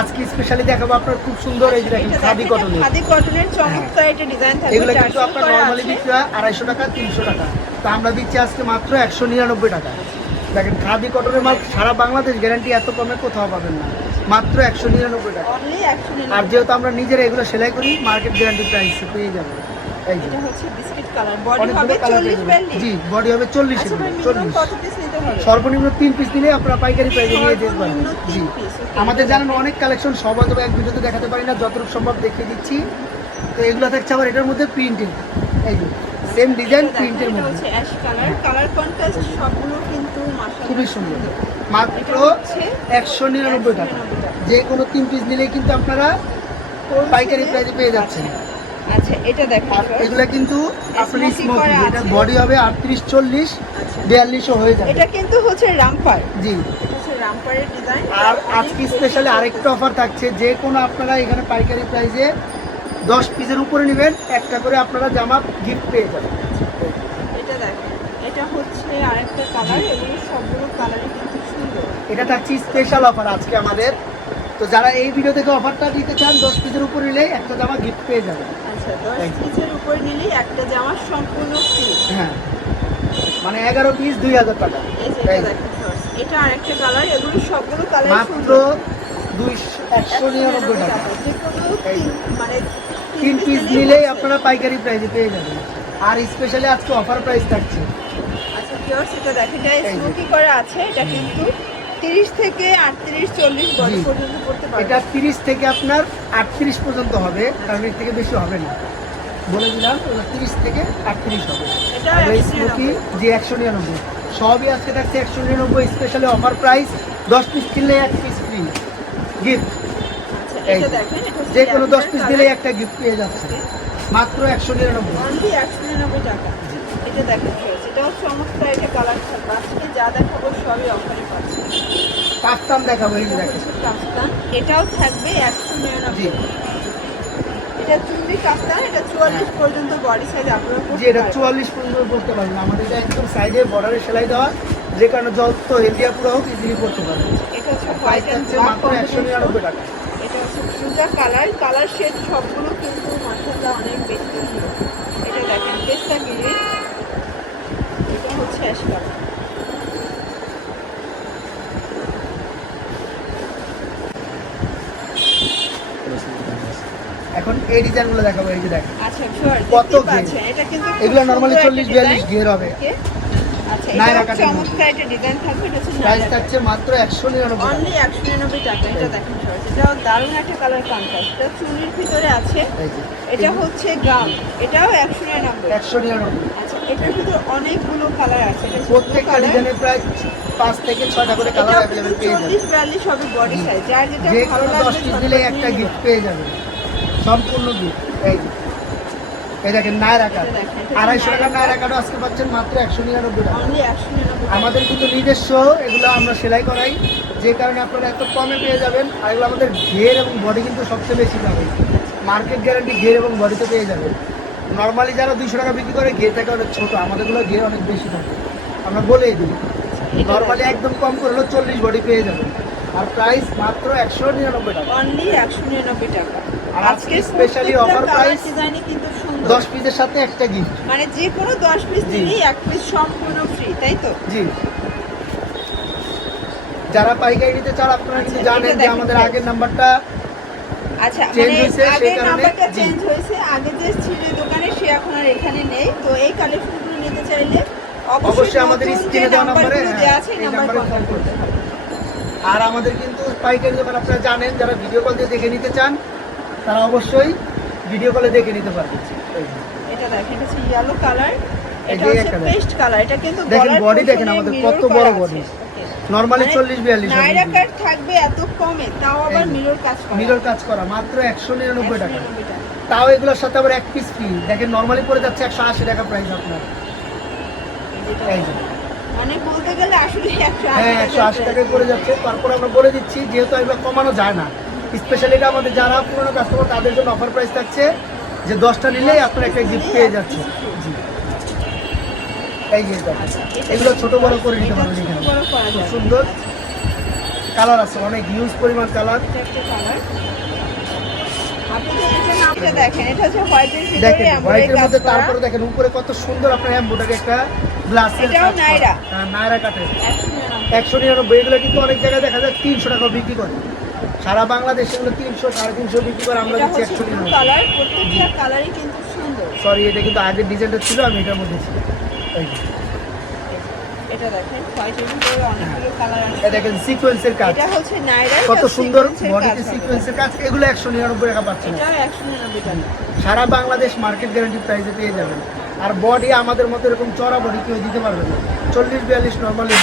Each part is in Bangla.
আজকে স্পেশালি দেখাবো আপনার খুব সুন্দর এই যে দেখেন খাদি কটনের খাদি কটনের চমৎকার একটা ডিজাইন থাকবে এগুলো কিন্তু আপনার নরমালি বিক্রি হয় আড়াইশো টাকা তিনশো টাকা। তো আমরা দিচ্ছি আজকে মাত্র একশো নিরানব্বই টাকা। দেখেন খাদি কটনের মাল সারা বাংলাদেশ গ্যারান্টি এত কমে কোথাও পাবেন না। মাত্র একশো নিরানব্বই টাকা। আর যেহেতু আমরা নিজেরা এগুলো সেলাই করি মার্কেট গ্যারান্টি প্রাইস পেয়ে যাবে। এটা হচ্ছে বিস্কিট কালার বডি হবে 40 42 জি বডি হবে আচ্ছা কত পিস নিতে হবে? সর্বনিম্ন তিন পিস দিলে আপনারা পাইকারি প্রাইসে নিয়ে যেতে জি। আমাদের জানেন অনেক কালেকশন সব হয়তো এক ভিডিওতে দেখাতে পারি না যতটুকু সম্ভব দেখিয়ে দিচ্ছি। তো এগুলো থাকছে আবার এটার মধ্যে প্রিন্টিং এই যে সেম ডিজাইন প্রিন্টের মধ্যে। হচ্ছে অ্যাশ কালার কালার কন্ট্রাস্ট সবগুলো কিন্তু খুবই সুন্দর। মাত্র একশো নিরানব্বই টাকা। 199 টাকা। যে কোনো তিন পিস নিলেই কিন্তু আপনারা পাইকারি প্রাইসে পেয়ে যাচ্ছেন। আচ্ছা এটা আর এগুলো কিন্তু আপনার Smoky স্মোকি এটা বডি হবে আটত্রিশ চল্লিশ আচ্ছা। বিয়াল্লিশও হয়ে যাবে। এটা কিন্তু হচ্ছে রামপার জি। রামপারের ডিজাইন আর আজকে স্পেশালি আরেকটা অফার থাকছে যে কোনো আপনারা এখানে পাইকারি প্রাইসে দশ পিসের উপরে নেবেন একটা করে আপনারা জামা গিফট পেয়ে যাবেন। এটা দেখেন এটা হচ্ছে আরেকটা কালার এগুলো সবগুলো কালারই কিন্তু সুন্দর। এটা থাকছে স্পেশাল অফার আজকে আমাদের। তো যারা এই ভিডিও থেকে অফারটা দিতে চান দশ পিসের উপরে নিলে একটা জামা গিফট পেয়ে যাবেন। আচ্ছা দশ পিসের উপরে নিলেই একটা জামা সম্পূর্ণ ফ্রি হ্যাঁ। মানে এগারো পিস দুই হাজার টাকা। এটা আরেকটা কালার এগুলো সবগুলো কালার মাত্র একশো নিরানব্বই টাকা। মানে তিন পিস নিলেই আপনারা পাইকারি প্রাইসে পেয়ে যাবেন। আর স্পেশালি আজকে অফার প্রাইস থাকছে। আচ্ছা পিওর সেটা দেখেন এটা। স্মোকি করা আছে এটা কিন্তু তিরিশ থেকে আটত্রিশ চল্লিশ বডি পর্যন্ত করতে পারবে। এটা তিরিশ থেকে আপনার আটত্রিশ পর্যন্ত হবে কারণ এর থেকে বেশি হবে না। বলে দিলাম তিরিশ থেকে আটত্রিশ হবে। এটা আর এই 199 স্মোকি যে একশো নিরানব্বই সবই আজকে থাকছে একশো নিরানব্বই স্পেশালি অফার প্রাইস দশ পিস কিনলে এক পিস ফ্রি গিফট যে। কোনো দশ পিস। দিলে একটা গিফট পেয়ে যাচ্ছে মাত্র একশো নিরানব্বই। একশো নিরানব্বই টাকা। এটা দেখেন এটাও চমৎকার একটা কালার থাকবে আজকে যা দেখাবো সবই অফারে পাচ্ছে কাস্তাম দেখাবো এই এটা কাস্তান এটাও থাকবে একশো নিরানব্বই। জি। এটা চুন্ডি কাস্তান এটা চুয়াল্লিশ পর্যন্ত বডি সাইজ আপনারা যে এটা চুয়াল্লিশ পর্যন্ত করতে পারবেন আমাদের এটা একদম সাইডে বর্ডারে সেলাই দেওয়া। যে কারণে যত এরিয়া পুরো হোক ইজিলি করতে পারবেন এটা হচ্ছে হোয়াইট অ্যান্ড মাত্র একশো নিরানব্বই টাকা। এটা হচ্ছে সুজা কালার কালার শেড সবগুলো কিন্তু মাসাল্লাহ অনেক বেশি সুন্দর এটা দেখেন পেস্তা গ্রিন এটা হচ্ছে অ্যাশ কালার এখন এই ডিজাইনগুলো দেখাবো এই যে দেখেন। আচ্ছা শিওর কত? পাচ্ছেন। এটা কিন্তু এগুলো নর্মালি ঘের হবে। আচ্ছা এটা চমৎকার একটা ডিজাইন থাকবে এটা হচ্ছে প্রাইস থাকছে মাত্র অনলি টাকা। এটা দেখেন সবাই এটাও দারুণ একটা কালার কন্ট্রাস্ট এটা চুনির ভিতরে আছে। এটা হচ্ছে গ্রাম এটাও একশো নিরানব্বই। একশো নিরানব্বই। আচ্ছা এটার ভিতরে অনেকগুলো কালার আছে। এটা প্রত্যেকটা ডিজাইনের প্রায় পাঁচ থেকে ছয়টা করে কালার পেয়ে যাবেন। বডি সাইজ যার যেটা ভালো লাগবে দিলে একটা গিফট পেয়ে যাবেন। সম্পূর্ণ এই এই দেখেন নায়রা আড়াইশো টাকা নায়রা নায়রা কার্ডও আজকে পাচ্ছেন মাত্র একশো নিরানব্বই টাকা। আমাদের কিন্তু নিজস্ব এগুলো আমরা সেলাই করাই। যে কারণে আপনারা এত কমে পেয়ে যাবেন আর এগুলো আমাদের ঘের এবং বডি কিন্তু সবচেয়ে বেশি পাবেন মার্কেট গ্যারান্টি ঘের এবং বডিতে পেয়ে যাবেন। নর্মালি যারা দুইশো টাকা বিক্রি করে ঘের থাকে অনেক ছোটো। আমাদেরগুলো ঘের অনেক বেশি থাকে। আমরা বলেই দিই নর্মালি একদম কম করে হলো চল্লিশ বডি পেয়ে যাবেন। আর প্রাইস মাত্র একশো নিরানব্বই টাকা। অনলি একশো নিরানব্বই টাকা। আর আজকে specially offer price ডিজাইনে কিন্তু সুন্দর। দশ পিসের সাথে একটা গিফট মানে যে কোনো দশ পিস। দিলেই এক পিস সম্পূর্ণ ফ্রি তাই তো? জি। যারা পাইকারি নিতে চান আপনারা কিন্তু আচ্ছা, জানেন যে আমাদের আগের নাম্বারটা আচ্ছা মানে কারণে- নাম্বারটা চেঞ্জ হয়েছে আগে যে ছিল দোকানে সে এখন আর এখানে নেই। তো এই কালেকশনগুলো নিতে চাইলে অবশ্যই আমাদের স্ক্রিনে দেওয়া নাম্বারে দেওয়া আছে এই নাম্বারে করতে আর আমাদের কিন্তু পাইকারি দোকান আপনারা জানেন যারা ভিডিও কল দিয়ে দেখে নিতে চান তারা অবশ্যই ভিডিও কলে দেখে নিতে পারবেন। এই এটা দেখেন এটা হচ্ছে ইয়েলো কালার এটা হচ্ছে পেস্ট কালার এটা কিন্তু দেখেন body দেখেন আমাদের কত বড়। Okay. নর্মালি মানে চল্লিশ বিয়াল্লিশ নাইরা কাট থাকবে এত কমে তাও আবার মিরর কাজ করা। মিরর কাজ করা মাত্র একশো নিরানব্বই টাকা। 199 টাকা। তাও এগুলোর সাথে আবার এক পিস ফ্রি দেখেন নর্মালি পড়ে যাচ্ছে একশো আশি টাকা প্রাইস আপনার। যেটা- এই যে। মানে বলতে গেলে হ্যাঁ একশো আশি টাকায় পড়ে যাচ্ছে। তারপর আমরা বলে দিচ্ছি যেহেতু এগুলো কমানো যায় না। স্পেশালি আমাদের যারা পুরোনো কাস্টমার তাদের জন্য অফার প্রাইস থাকছে যে দশটা নিলেই আপনার একটা গিফট পেয়ে যাচ্ছে এই যে দেখেন এগুলো ছোট বড় করে নিতে এটা পারবেন খুব সুন্দর। কালার আছে অনেক হিউজ পরিমাণ কালার দেখেন হোয়াইটের মধ্যে তারপরে দেখেন উপরে কত সুন্দর আপনার একটা গ্লাসের নায়রা। 199 একশো নিরানব্বই এগুলো কিন্তু অনেক জায়গায় দেখা যায় তিনশো টাকা বিক্রি করে। সারা বাংলাদেশে এগুলো তিনশো সাড়ে তিনশো বিক্রি করে আমরা দিচ্ছি একশো সরি এটা কিন্তু আগের ডিজাইনটা ছিল আমি এটার মধ্যে ছিল এটা দেখেন সিকোয়েন্সের কাজ। কত সুন্দর বডিতে সিকোয়েন্সের কাজ। এগুলো একশো নিরানব্বই টাকা পাচ্ছেন সারা বাংলাদেশ মার্কেট গ্যারান্টি প্রাইসে পেয়ে যাবেন। আর বডি আমাদের মতো এরকম চড়া বডি কেউ দিতে পারবে না। চল্লিশ বিয়াল্লিশ নর্মালি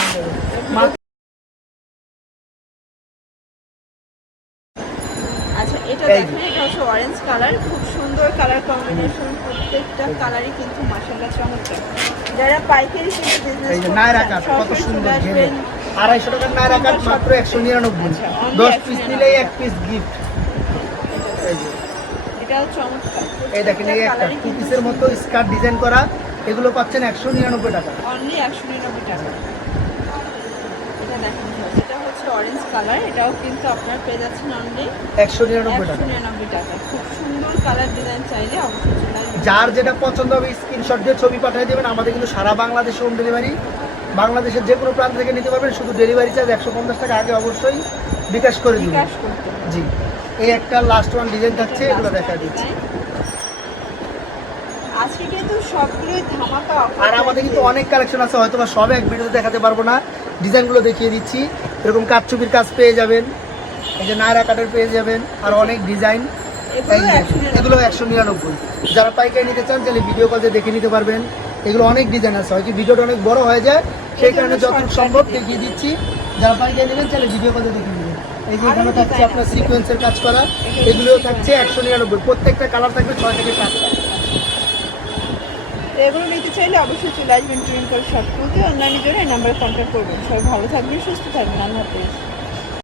আচ্ছা এটা। দেখেন হচ্ছে অরেঞ্জ কালার খুব সুন্দর কালার কম্বিনেশন প্রত্যেকটা কালারই কিন্তু মাশাআল্লাহ চমৎকার। যারা পাইকারি কিনে বিজনেস এই যে নায়রা কাট কত সুন্দর ঘেরে। টাকার নায়রা কাট মাত্র একশো নিরানব্বই। আচ্ছা, দশ পিস নিলেই এক পিস গিফট এই যে। চমৎকার। এই দেখেন এই একটা টু পিসের মতো স্কার্ট ডিজাইন করা এগুলো পাচ্ছেন একশো নিরানব্বই টাকা। অনলি একশো নিরানব্বই টাকা। এটা দেখেন এটা হচ্ছে অরেঞ্জ কালার এটাও কিন্তু আপনার পেয়ে যাচ্ছেন অনলি একশো নিরানব্বই টাকা। নিরানব্বই টাকা। খুব সুন্দর কালার ডিজাইন চাইলে অবশ্যই যার যেটা পছন্দ হবে স্ক্রিনশট দিয়ে ছবি পাঠিয়ে দেবেন। আমাদের কিন্তু সারা বাংলাদেশে হোম ডেলিভারি বাংলাদেশের যে কোনো প্রান্ত থেকে নিতে পারবেন। শুধু ডেলিভারি চার্জ একশো পঞ্চাশ টাকা আগে অবশ্যই বিকাশ করে দিবেন। জি। এই একটা লাস্ট ওয়ান ডিজাইন থাকছে এগুলো দেখা দিচ্ছি। আজকে কিন্তু সবগুলোই ধামাকা আর আমাদের কিন্তু অনেক কালেকশন আছে হয়তো বা সব এক ভিডিওতে দেখাতে পারব না। ডিজাইনগুলো দেখিয়ে দিচ্ছি। এরকম কাঠচুপির কাজ পেয়ে যাবেন। এই যে নায়রা কাঠের পেয়ে যাবেন আর অনেক ডিজাইন এগুলো একশো নিরানব্বই। এগুলো একশো নিরানব্বই। যারা পাইকারি নিতে চান তাহলে ভিডিও কলে দেখে নিতে পারবেন। এগুলো অনেক ডিজাইন আছে হয়তো ভিডিওটা অনেক বড় হয়ে যায়। সেই কারণে যত সম্ভব দেখিয়ে দিচ্ছি। যারা পাইকারি নেবেন তাহলে ভিডিও কলে দেখে নেবেন এই যে আরও এখানে থাকছে আপনার সিকোয়েন্সের কাজ করা এগুলো এগুলোও। থাকছে একশো নিরানব্বই। প্রত্যেকটা কালার থাকবে ছয় থেকে সাতটা এগুলো নিতে চাইলে অবশ্যই চলে আসবেন ট্রেন করে সব জন্য এই নাম্বারে কন্ট্যাক্ট করবেন। সবাই ভালো থাকবেন, সুস্থ থাকবেন। আল্লাহ হাফিজ।